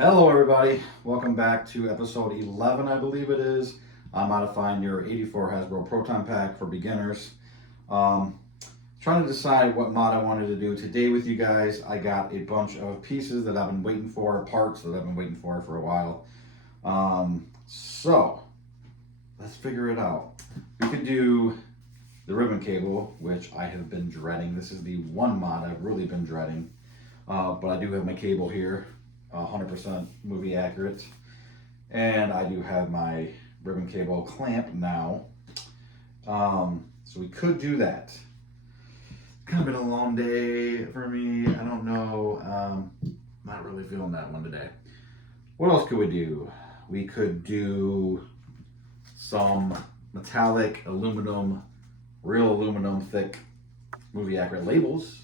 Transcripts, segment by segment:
Hello everybody, welcome back to episode 11, I believe it is, on modifying your 84 Hasbro Proton pack for beginners. Trying to decide what mod I wanted to do today with you guys. I got a bunch of pieces that I've been waiting for, parts that I've been waiting for a while. So let's figure it out. We could do the ribbon cable, which I have been dreading. This is the one mod I've really been dreading, but I do have my cable here. 100% movie accurate, and I do have my ribbon cable clamp now, so we could do that. Kind of been a long day for me. I don't know, not really feeling that one today. What else could we do? We could do some metallic aluminum, real aluminum thick movie accurate labels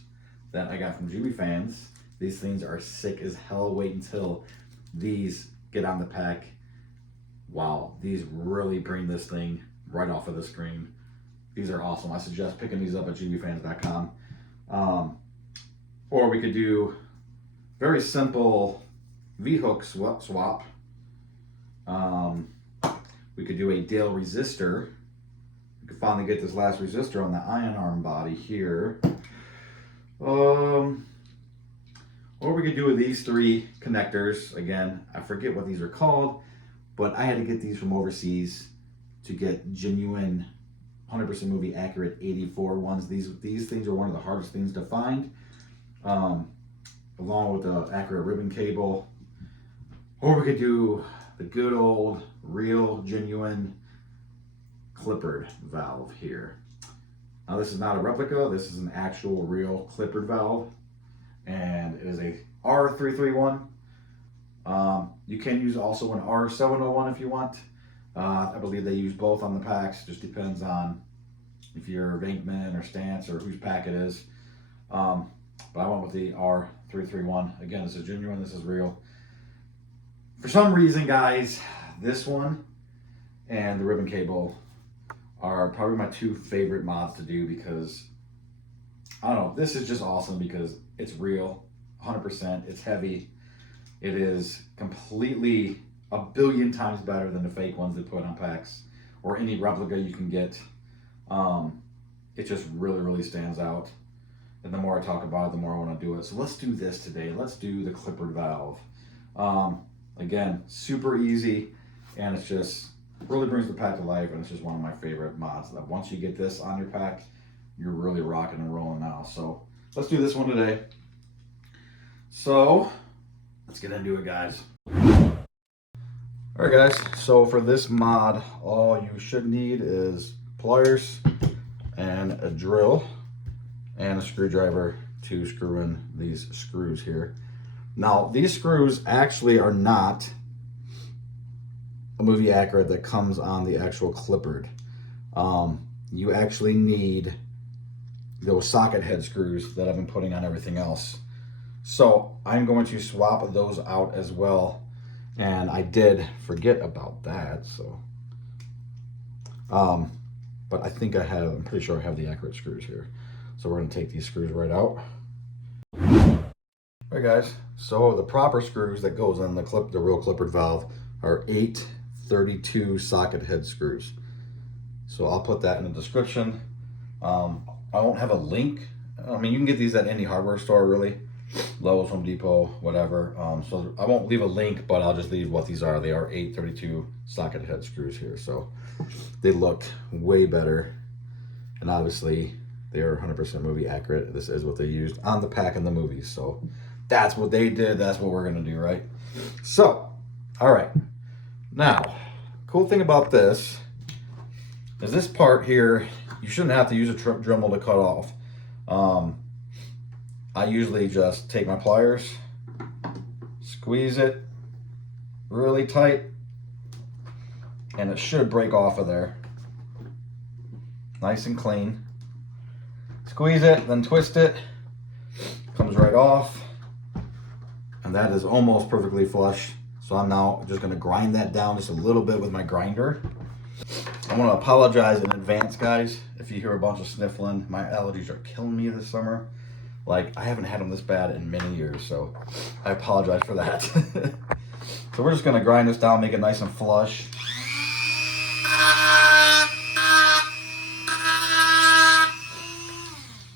that I got from Juby Fans. These things are sick as hell. Wait until these get on the pack. Wow, these really bring this thing right off of the screen. These are awesome. I suggest picking these up at gbfans.com. Or we could do very simple V-hook swap. We could do a Dale resistor. We could finally get this last resistor on the iron arm body here. Or we could do with these three connectors. Again, I forget what these are called, but I had to get these from overseas to get genuine 100% movie accurate 84 ones. These things are one of the hardest things to find, along with the accurate ribbon cable. Or we could do the good old, real, genuine CLIPPARD valve here. Now this is not a replica, this is an actual real CLIPPARD valve. And it is a R331. You can use also an R701 if you want. I believe they use both on the packs. Just depends on if you're Venkman or Stance or whose pack it is. But I went with the R331. Again, this is genuine, this is real. For some reason, guys, this one and the ribbon cable are probably my two favorite mods to do because, I don't know, this is just awesome because it's real, 100%, it's heavy. It is completely a billion times better than the fake ones they put on packs or any replica you can get. It just really stands out. And the more I talk about it, the more I want to do it. So let's do this today. Let's do the CLIPPARD valve. Again, super easy, and it's just really brings the pack to life, and it's just one of my favorite mods. That once you get this on your pack, you're really rocking and rolling now. So let's do this one today. So let's get into it, guys. All right, guys. So for this mod, all you should need is pliers and a drill and a screwdriver to screw in these screws here. Now, these screws actually are not a movie accurate that comes on the actual CLIPPARD. You actually need those socket head screws that I've been putting on everything else. So I'm going to swap those out as well. And I did forget about that, so. But I think I'm pretty sure I have the accurate screws here. So we're gonna take these screws right out. All right, guys, so the proper screws that goes on the real CLIPPARD valve are 832 socket head screws. So I'll put that in the description. I won't have a link. I mean, you can get these at any hardware store, really. Lowe's, Home Depot, whatever. So I won't leave a link, but I'll just leave what these are. They are 832 socket head screws here. So they look way better. And obviously, they are 100% movie accurate. This is what they used on the pack in the movies. So that's what they did. That's what we're going to do, right? So, all right. Now, cool thing about this is this part here, you shouldn't have to use a Dremel to cut off. I usually just take my pliers, squeeze it really tight, and it should break off of there. Nice and clean. Squeeze it, then twist it, comes right off, and that is almost perfectly flush. So I'm now just gonna grind that down just a little bit with my grinder. I want to apologize in advance, guys, if you hear a bunch of sniffling. My allergies are killing me this summer. Like, I haven't had them this bad in many years, so I apologize for that. So we're just gonna grind this down, make it nice and flush.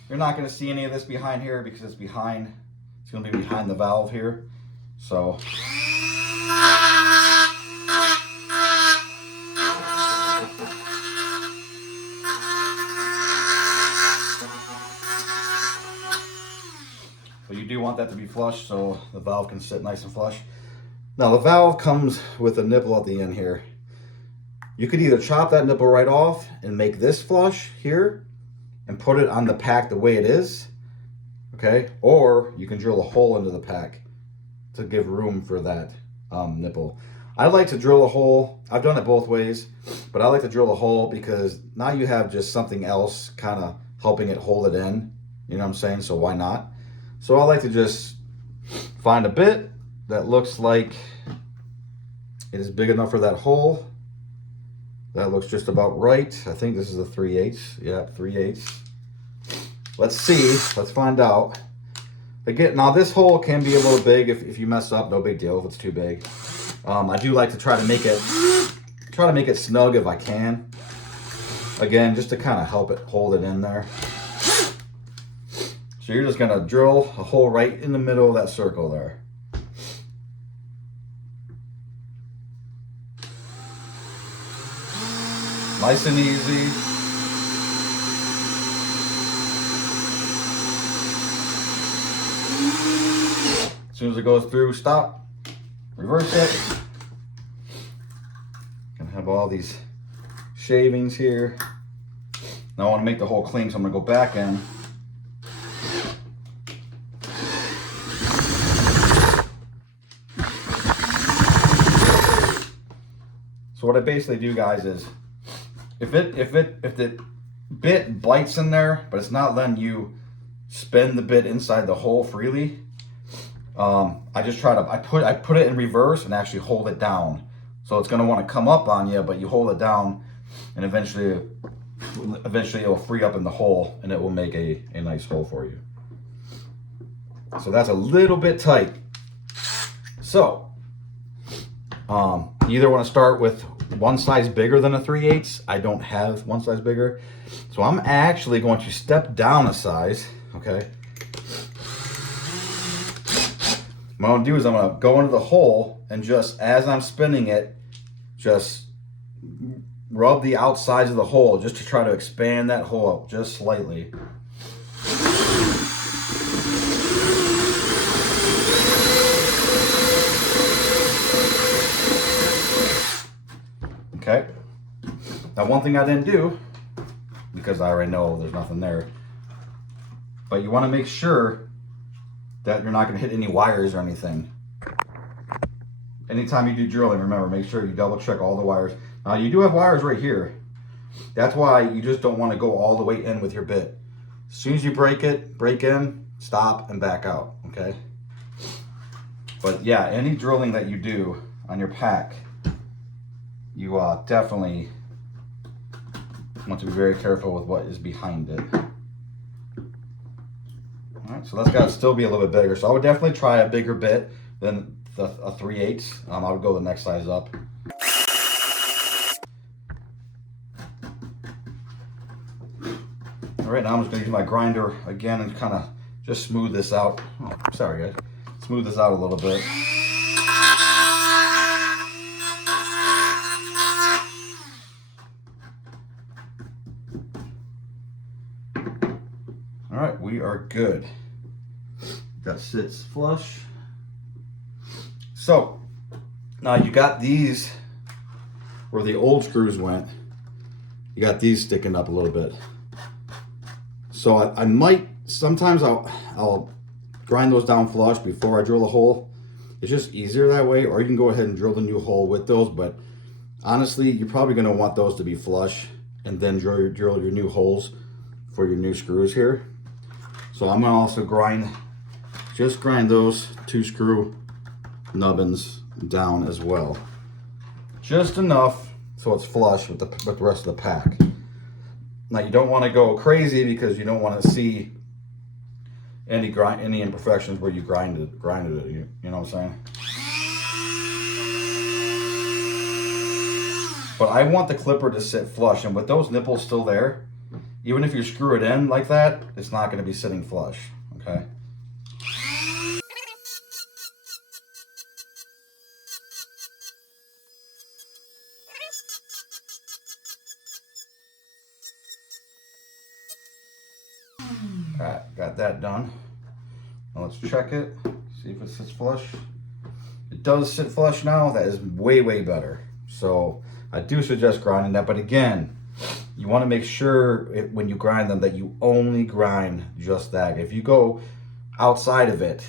You're not gonna see any of this behind here because it's behind, it's gonna be behind the valve here. So. But you do want that to be flush so the valve can sit nice and flush. Now the valve comes with a nipple at the end here. You could either chop that nipple right off and make this flush here and put it on the pack the way it is, okay? Or you can drill a hole into the pack to give room for that nipple. I like to drill a hole. I've done it both ways, but I like to drill a hole because now you have just something else kind of helping it hold it in. You know what I'm saying? So why not? So I like to just find a bit that looks like it is big enough for that hole. That looks just about right. I think this is a 3/8. Yeah, 3/8. Let's see. Let's find out. Again, now this hole can be a little big if you mess up. No big deal if it's too big. I do like to try to make it snug if I can. Again, just to kind of help it hold it in there. So you're just gonna drill a hole right in the middle of that circle there. Nice and easy. As soon as it goes through, stop, reverse it. Gonna have all these shavings here. Now I want to make the hole clean, so I'm gonna go back in. So what I basically do, guys, is if the bit bites in there, but it's not letting you spin the bit inside the hole freely, I just try to I put it in reverse and actually hold it down. So it's gonna want to come up on you, but you hold it down, and eventually it will free up in the hole, and it will make a nice hole for you. So that's a little bit tight. So you either want to start with one size bigger than a 3/8. I don't have one size bigger. So I'm actually going to step down a size, okay? What I'm going to do is I'm going to go into the hole and just, as I'm spinning it, just rub the outsides of the hole just to try to expand that hole up just slightly. Okay. Now one thing I didn't do, because I already know there's nothing there, but you want to make sure that you're not going to hit any wires or anything. Anytime you do drilling, remember, make sure you double check all the wires. Now you do have wires right here. That's why you just don't want to go all the way in with your bit. As soon as you break in, stop and back out, okay? But yeah, any drilling that you do on your pack, you definitely want to be very careful with what is behind it. All right, so that's got to still be a little bit bigger. So I would definitely try a bigger bit than a 3/8. I would go the next size up. All right, now I'm just going to use my grinder again and kind of just smooth this out. Oh, sorry, guys. Smooth this out a little bit. All right, we are good. That sits flush. So now you got these where the old screws went. You got these sticking up a little bit. So I might, sometimes I'll grind those down flush before I drill a hole. It's just easier that way, or you can go ahead and drill the new hole with those, but honestly, you're probably gonna want those to be flush and then drill your new holes for your new screws here. So I'm gonna also grind those 2 screw nubbins down as well. Just enough so it's flush with the rest of the pack. Now you don't want to go crazy because you don't want to see any imperfections where you grinded it. You know what I'm saying? But I want the clipper to sit flush, and with those nipples still there, even if you screw it in like that, it's not going to be sitting flush, okay? All right, got that done. Now let's check it, see if it sits flush. It does sit flush now. That is way, way better. So I do suggest grinding that, but again, you want to make sure when you grind them that you only grind just that. If you go outside of it,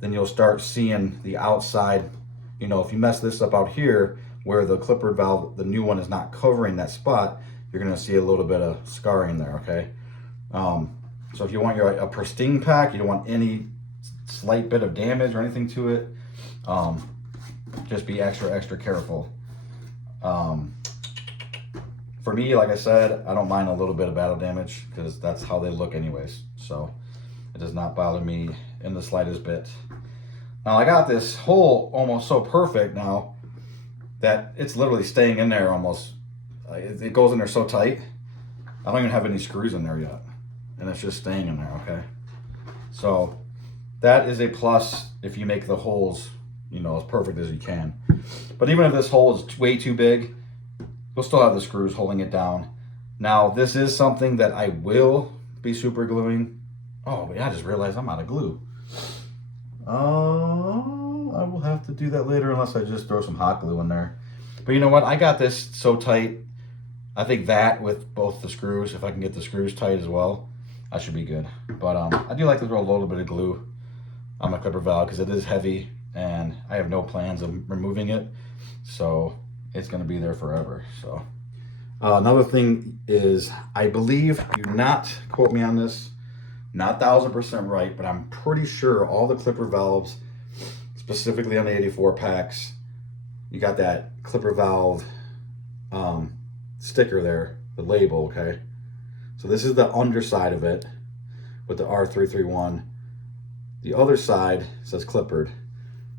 then you'll start seeing the outside. You know, if you mess this up out here where the clipper valve, the new one, is not covering that spot, you're going to see a little bit of scarring there, okay? So if you want a pristine pack, you don't want any slight bit of damage or anything to it, just be extra careful. For me, like I said, I don't mind a little bit of battle damage because that's how they look anyways. So it does not bother me in the slightest bit. Now I got this hole almost so perfect now that it's literally staying in there almost. It goes in there so tight. I don't even have any screws in there yet. And it's just staying in there, okay? So that is a plus if you make the holes, you know, as perfect as you can. But even if this hole is way too big, you'll still have the screws holding it down. Now, this is something that I will be super gluing. Oh, yeah, I just realized I'm out of glue. I will have to do that later unless I just throw some hot glue in there. But you know what? I got this so tight. I think that with both the screws, if I can get the screws tight as well, I should be good. But I do like to throw a little bit of glue on my clipper valve because it is heavy and I have no plans of removing it. So it's going to be there forever. So another thing is, I believe, do not quote me on this, not 1000% right, but I'm pretty sure all the clipper valves, specifically on the 84 packs, you got that clipper valve sticker there, the label, okay? So this is the underside of it with the R331. The other side says CLIPPARD.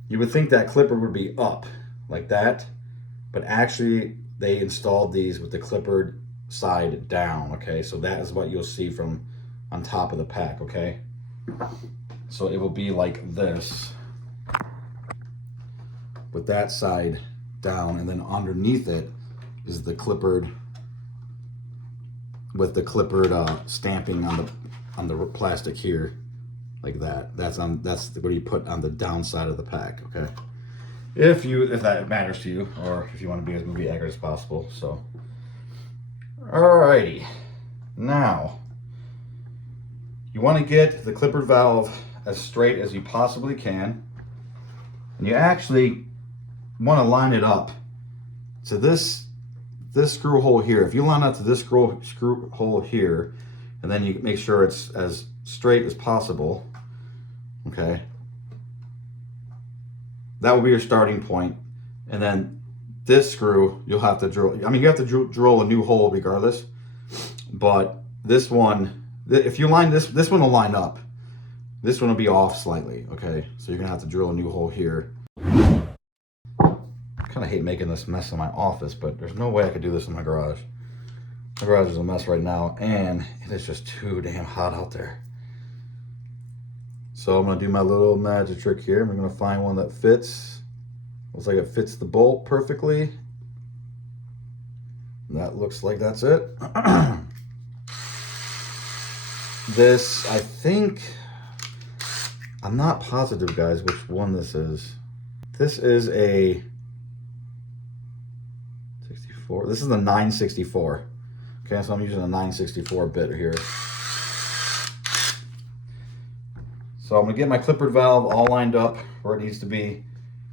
You would think that CLIPPARD would be up like that, but actually they installed these with the CLIPPARD side down, okay? So that is what you'll see from on top of the pack, okay? So it will be like this with that side down, and then underneath it is the CLIPPARD with the CLIPPARD stamping on the plastic here, like that. That's what you put on the downside of the pack, okay? If that matters to you, or if you want to be as movie accurate as possible. So, alrighty, now you want to get the CLIPPARD valve as straight as you possibly can, and you actually want to line it up to this screw hole here. If you line up to this screw hole here, and then you make sure it's as straight as possible, okay, that will be your starting point. And then this screw, you'll have to drill. I mean, you have to drill a new hole regardless, but this one, if you line this one will line up. This one will be off slightly, okay? So you're gonna have to drill a new hole here. I kind of hate making this mess in my office, but there's no way I could do this in my garage. My garage is a mess right now, and it is just too damn hot out there. So I'm gonna do my little magic trick here. I'm gonna find one that fits. Looks like it fits the bolt perfectly. That looks like that's it. This, I think, I'm not positive, guys, which one this is. This is a 64. This is the 964. Okay, so I'm using a 964 bit here. So I'm gonna get my CLIPPARD valve all lined up where it needs to be.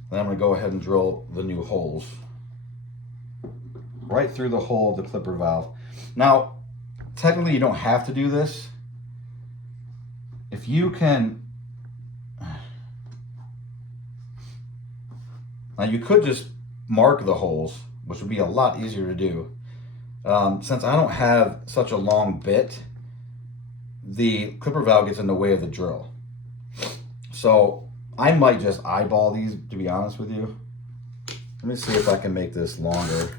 Then I'm gonna go ahead and drill the new holes right through the hole of the CLIPPARD valve. Now, technically you don't have to do this. If you can, now you could just mark the holes, which would be a lot easier to do. Since I don't have such a long bit, the CLIPPARD valve gets in the way of the drill. So I might just eyeball these, to be honest with you. Let me see if I can make this longer.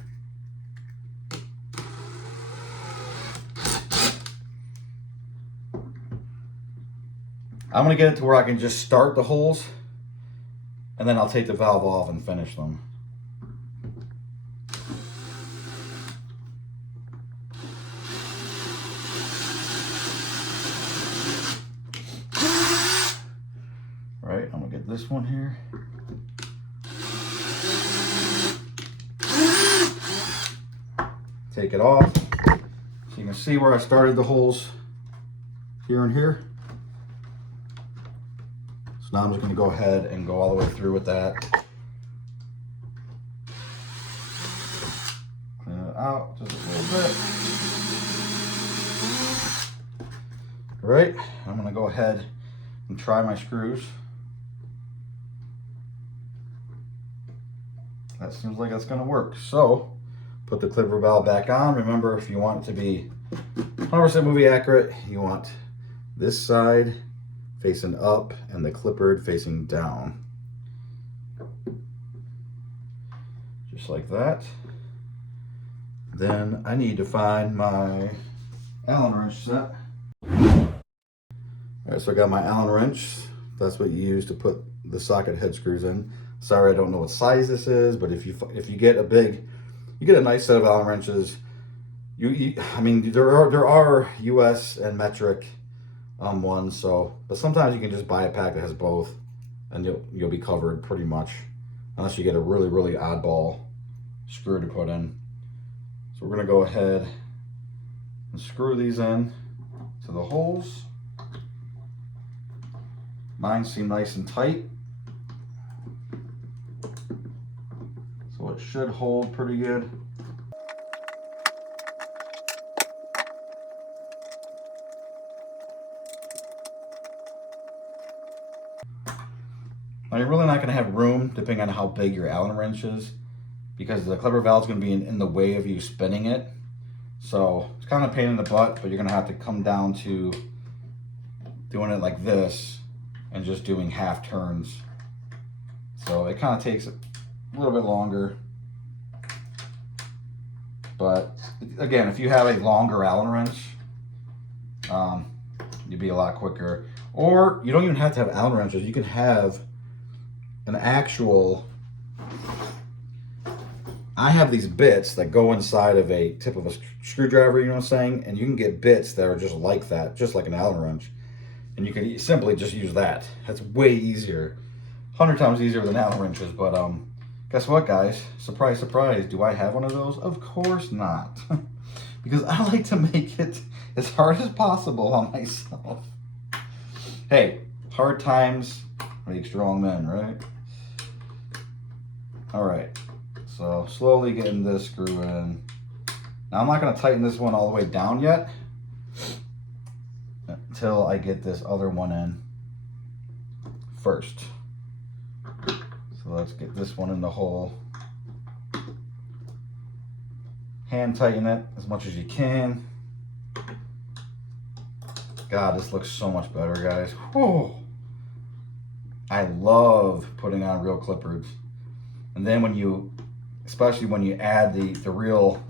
I'm gonna get it to where I can just start the holes and then I'll take the valve off and finish them. Right, I'm gonna get this one here. Take it off. So you can see where I started the holes here and here. So now I'm just gonna go ahead and go all the way through with that. Clean it out just a little bit. All right, I'm gonna go ahead and try my screws. That seems like that's gonna work. So, put the clipper valve back on. Remember, if you want it to be 100% movie accurate, you want this side facing up and the clipboard facing down. Just like that. Then I need to find my Allen wrench set. All right, so I got my Allen wrench. That's what you use to put the socket head screws in. Sorry, I don't know what size this is, but if you get a nice set of Allen wrenches. I mean, there are US and metric ones, so, but sometimes you can just buy a pack that has both, and you'll be covered pretty much, unless you get a really oddball screw to put in. So we're gonna go ahead and screw these in to the holes. Mine seem nice and tight, so it should hold pretty good. Now you're really not going to have room depending on how big your Allen wrench is, because the clipper valve is going to be in the way of you spinning it. So it's kind of a pain in the butt, but you're going to have to come down to doing it like this and just doing half turns. So it kind of takes a little bit longer. But again, if you have a longer Allen wrench, you'd be a lot quicker. Or you don't even have to have Allen wrenches. You can have an actual, I have these bits that go inside of a tip of a screwdriver, you know what I'm saying? And you can get bits that are just like that, just like an Allen wrench. And you can simply just use that. That's way easier, 100 times easier than Allen wrenches. But guess what, guys? Surprise, surprise. Do I have one of those? Of course not. Because I like to make it as hard as possible on myself. Hey, hard times make strong men, right? All right, so slowly getting this screw in. Now I'm not gonna tighten this one all the way down yet until I get this other one in first. So let's get this one in the hole. Hand tighten it as much as you can. God, this looks so much better, guys. Whew. I love putting on real clippers. And then especially when you add the real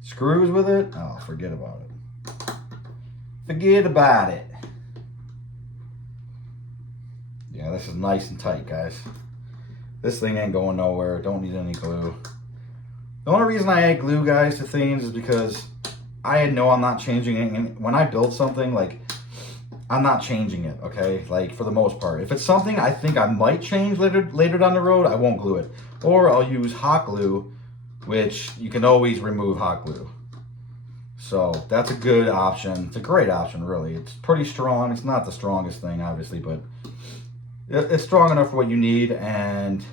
screws with it, oh, forget about it. Forget about it. Yeah, this is nice and tight, guys. This thing ain't going nowhere. Don't need any glue. The only reason I add glue, guys, to things is because I know I'm not changing it. And when I build something, like, I'm not changing it, okay? Like, for the most part. If it's something I think I might change later down the road, I won't glue it. Or I'll use hot glue, which you can always remove hot glue. So that's a good option. It's a great option, really. It's pretty strong. It's not the strongest thing, obviously, but it's strong enough for what you need, and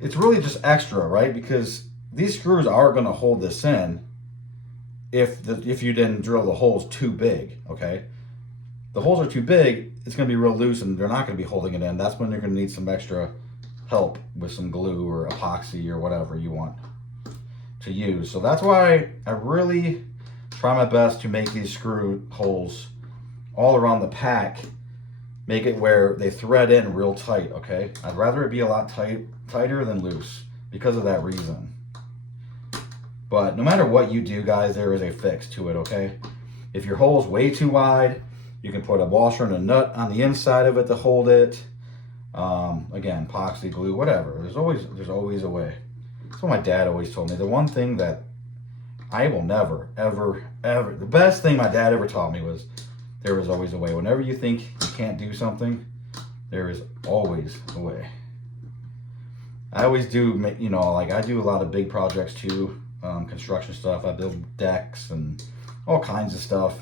it's really just extra, right? Because these screws are going to hold this in if you didn't drill the holes too big, okay? The holes are too big, it's going to be real loose, and they're not going to be holding it in. That's when you're going to need some extra help with some glue or epoxy or whatever you want to use. So that's why I really try my best to make these screw holes all around the pack, make it where they thread in real tight, okay? I'd rather it be a lot tighter than loose because of that reason. But no matter what you do, guys, there is a fix to it, okay? If your hole's way too wide, You can put a washer and a nut on the inside of it to hold it. Again, epoxy glue, whatever. There's always a way. That's what my dad always told me. The one thing that I will never, ever, ever, the best thing my dad ever taught me was there is always a way. Whenever you think you can't do something, there is always a way. I always do, you know, like I do a lot of big projects too, construction stuff. I build decks and all kinds of stuff.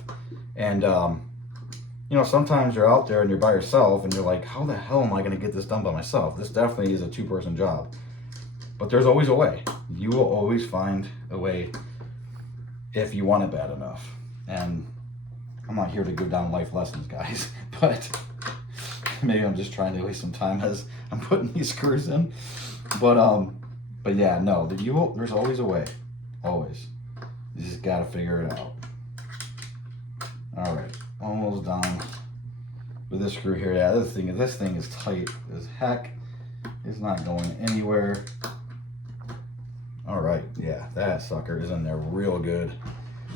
And, you know, sometimes you're out there and you're by yourself and you're like, how the hell am I going to get this done by myself? This definitely is a two-person job. But there's always a way. You will always find a way if you want it bad enough. And I'm not here to go down life lessons, guys, but maybe I'm just trying to waste some time as I'm putting these screws in. But yeah, no, there's always a way. Always. You just got to figure it out. All right, almost done with this screw here. Yeah, this thing is tight as heck. It's not going anywhere. All right, yeah, that sucker is in there real good.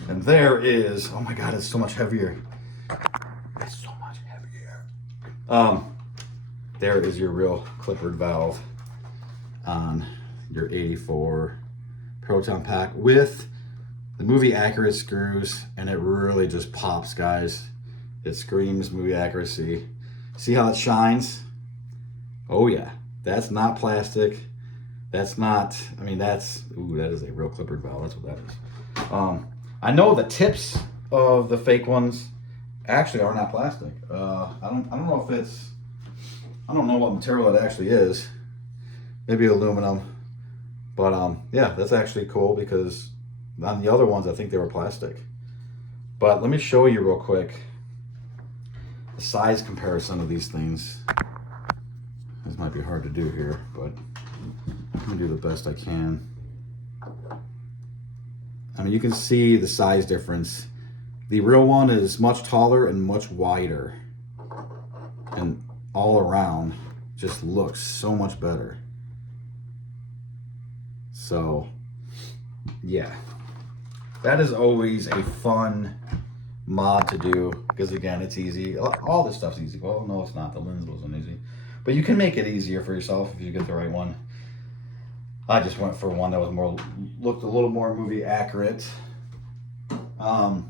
And there is, oh my God, it's so much heavier. It's so much heavier. There is your real CLIPPARD valve on your 84 Proton pack with the movie accurate screws, and it really just pops, guys. It screams movie accuracy. See how it shines? Oh yeah, that's not plastic. That's not, I mean, that's, ooh, that is a real CLIPPARD valve. That's what that is. I know the tips of the fake ones actually are not plastic. I don't know if it's, I don't know what material it actually is. Maybe aluminum. But yeah, that's actually cool because on the other ones, I think they were plastic. But let me show you real quick the size comparison of these things. This might be hard to do here, but I'm gonna do the best I can. I mean, you can see the size difference. The real one is much taller and much wider, and all around just looks so much better. So yeah, that is always a fun mod to do because again, it's easy. All this stuff's easy. Well, no, it's not. The lens wasn't easy, but you can make it easier for yourself if you get the right one. I just went for one that was looked a little more movie accurate. What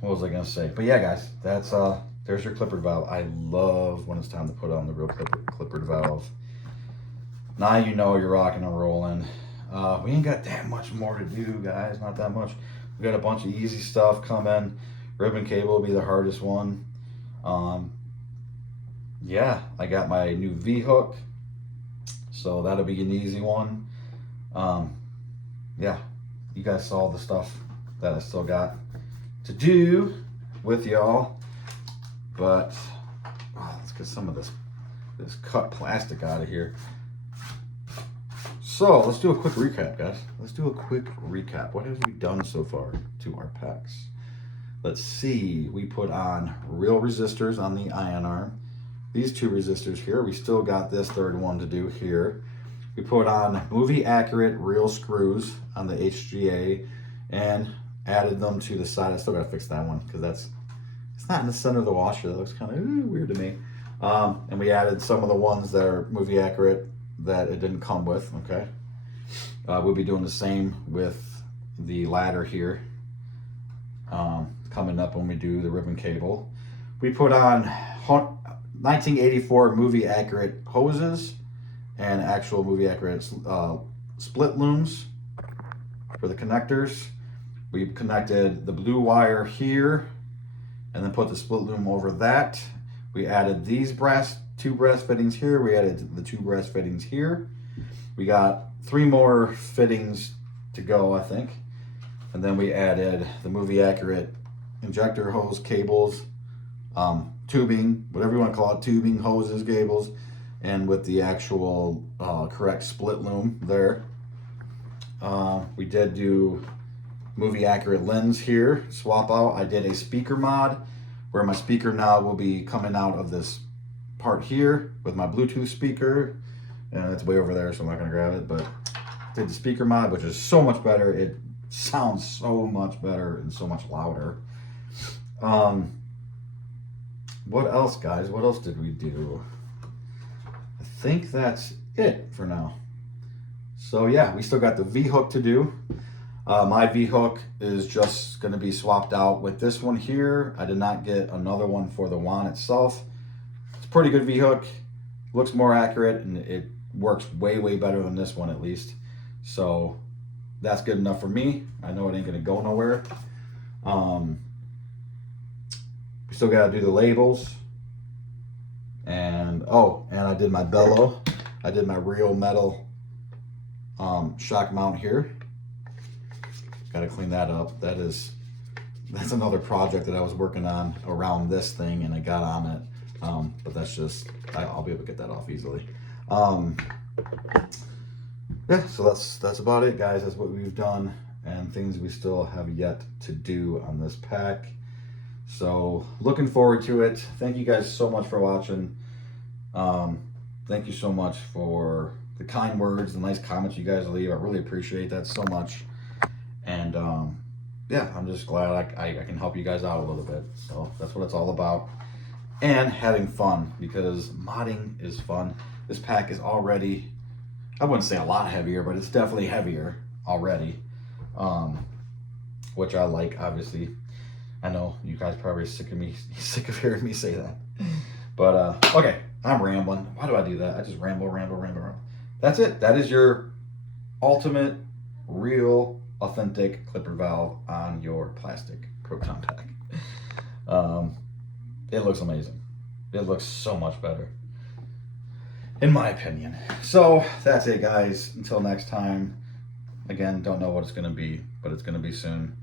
was I gonna say? But yeah, guys, that's there's your CLIPPARD valve. I love when it's time to put on the real CLIPPARD valve. Now you know you're rocking and rolling. We ain't got that much more to do, guys. Not that much. We got a bunch of easy stuff coming. Ribbon cable will be the hardest one. Yeah, I got my new V hook, so that'll be an easy one. Yeah, you guys saw the stuff that I still got to do with y'all, but let's get some of this cut plastic out of here. So let's do a quick recap, guys. Let's do a quick recap. What have we done so far to our packs? Let's see. We put on real resistors on the ion arm. These two resistors here. We still got this third one to do here. We put on movie accurate real screws on the HGA and added them to the side. I still gotta fix that one because it's not in the center of the washer. That looks kind of weird to me. And we added some of the ones that are movie accurate that it didn't come with, okay? We'll be doing the same with the ladder here coming up when we do the ribbon cable. We put on 1984 movie accurate hoses and actual movie accurate split looms for the connectors. We connected the blue wire here and then put the split loom over that. We added these two brass fittings here. We added the two brass fittings here. We got 3 more fittings to go, I think. And then we added the movie accurate injector hose cables, tubing, whatever you want to call it, tubing, hoses, cables, and with the actual correct split loom there. We did do movie accurate lens here, swap out. I did a speaker mod where my speaker now will be coming out of this part here with my Bluetooth speaker, and it's way over there, so I'm not gonna grab it, but did the speaker mod, which is so much better. It sounds so much better and so much louder. What else, guys? What else did we do? I think that's it for now. So yeah, we still got the V-hook to do. My V-hook is just going to be swapped out with this one here. I did not get another one for the wand itself. It's a pretty good V-hook. Looks more accurate, and it works way, way better than this one at least. So that's good enough for me. I know it ain't going to go nowhere. We still got to do the labels. And, oh, and I did my bellow. I did my real metal shock mount here. Got to clean that up. That's another project that I was working on around this thing, and I got on it. But that's just, I'll be able to get that off easily. Yeah, so that's about it, guys. That's what we've done and things we still have yet to do on this pack. So looking forward to it. Thank you guys so much for watching. Thank you so much for the kind words, the nice comments you guys leave. I really appreciate that so much. And yeah, I'm just glad I can help you guys out a little bit. So that's what it's all about. And having fun, because modding is fun. This pack is already, I wouldn't say a lot heavier, but it's definitely heavier already, which I like, obviously. I know you guys probably sick of hearing me say that. But okay, I'm rambling. Why do I do that? I just ramble. That's it. That is your ultimate, real, authentic clipper valve on your plastic Proton pack. It looks amazing. It looks so much better, in my opinion. So that's it, guys. Until next time. Again, don't know what it's going to be, but it's going to be soon.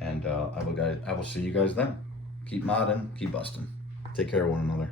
And I will see you guys then. Keep modding, keep busting. Take care of one another.